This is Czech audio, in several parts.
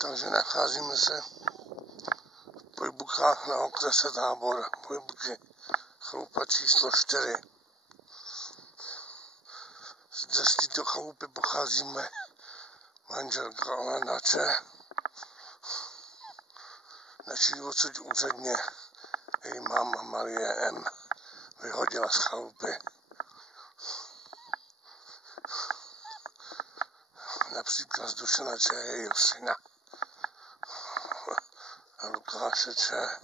Takže nacházíme se v Pojbukách na okrese Tábor. Pojbuky, chalupa číslo 4. Z této chalupy pocházíme manželka Alena Č. Naší odsud úředně její máma Marie M. vyhodila z chalupy. Například z Dušana Č. jejího syna a Lukáše Č.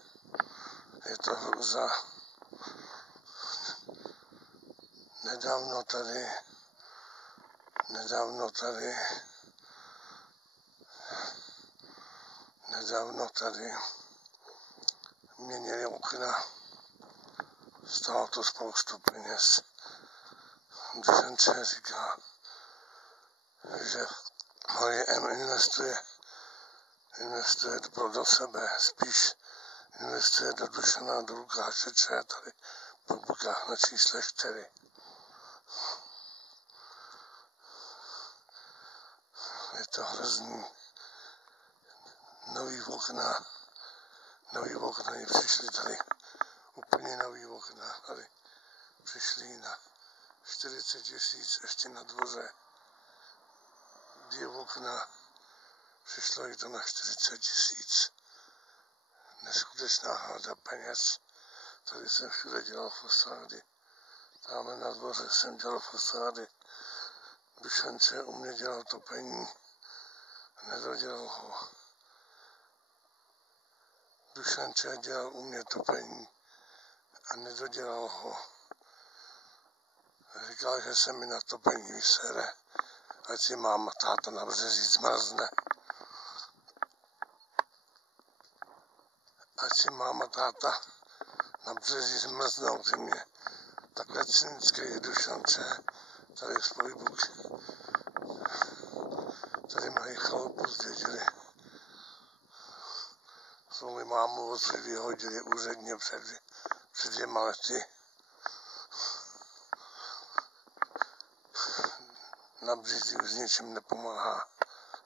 Je to hruza. Nedávno tady měnili okna. Stálo to spoustu peněz. Dušan Č. říká, že Marie M. investuje do sebe, spíš investuje do Dušana a do Lukáše Č. tady v Pojbukách na čísle 4. Je to hrozný. Nový okna přišli tady, úplně nový okna tady přišli na 40 000, ještě na dvoře. 2 okna, přišlo jich to na 40 000. Neskutečná háda peněz. Tady jsem všude dělal fasády. Tamhle na dvoře jsem dělal fasády. Dušan Č. u mě dělal topení. Nedodělal ho. Dušan Č. dělal u mě topení a nedodělal ho. Říkal, že se mi na topení vysere, ať si máma táta na březí zmrzne. Ať si máma táta na březí zmrznou zimě. Takhle cynický je Dušan Č. Tady z Pojbuk. Tady mají chalupu zdědili. Svou mámu odsud vyhodili úředně před 2 lety. Na břizi už ničem nepomáhá.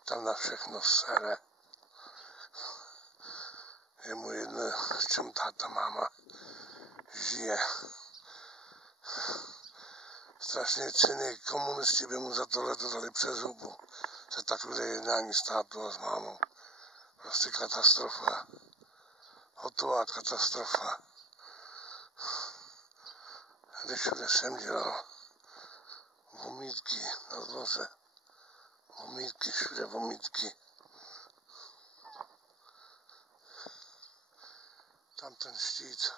Tam na všechno sere. Je mu jedno, s čem táta máma žije. Strašně cynik, komunisti by mu za tohleto dali přes hubu. Za takové jednání státu a s mámou. Prostě katastrofa. Hotová katastrofa. Tady všude jsem dělal vomítky na dvoře. Vomítky, všude vomítky. Tam ten štít.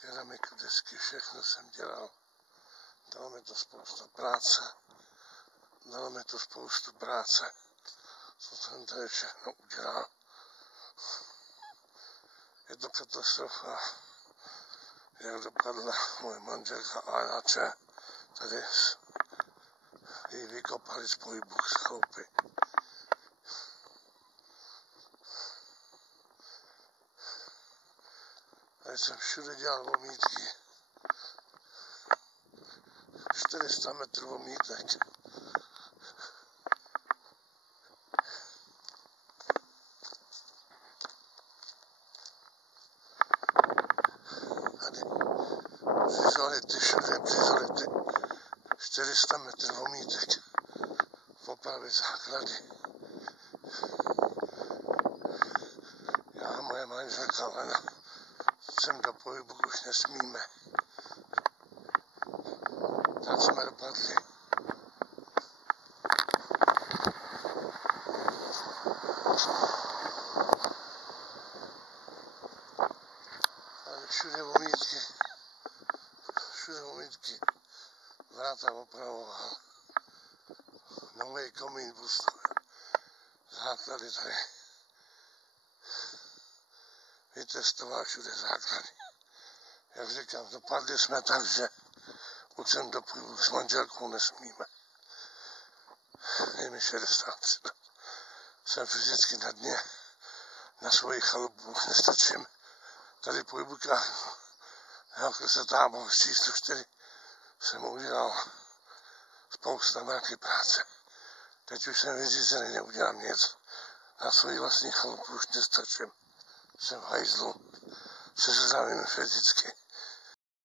Keramiku, desky, všechno jsem dělal. Dalo mi to spoustu práce. Co jsem tady všechno udělal. Je to katastrofa. Jak dopadla moje manželka Alena Č. Tady ji vykopali z Pojbuk z chalupy. Tady jsem všude dělal vomítky. 400 metrů vomítek. Tady přizolity 400 metrů vomítek. Popravit základy. Já a moje manželka Alena sem do Pojbuk už nesmíme. Tak jsme dopadli. Tady všude vomítky. Vráta opravoval. Nový komín postavil. Základy tady. Vytestoval všude základy. Jak říkám, dopadli jsme tak, že už sem do Pojbuk s manželkou nesmíme. Je mi 63 let. Jsem fyzicky na dně. Na svoji chalupu nestačím. Tady v Pojbukách na okrese Tábor číslo 4 jsem udělal spousta velké práce. Teď už jsem vyřízený, neudělám nic. Na svoji vlastní chalupu už nestačím. Jsem v hajzlu. Se známým fyzicky.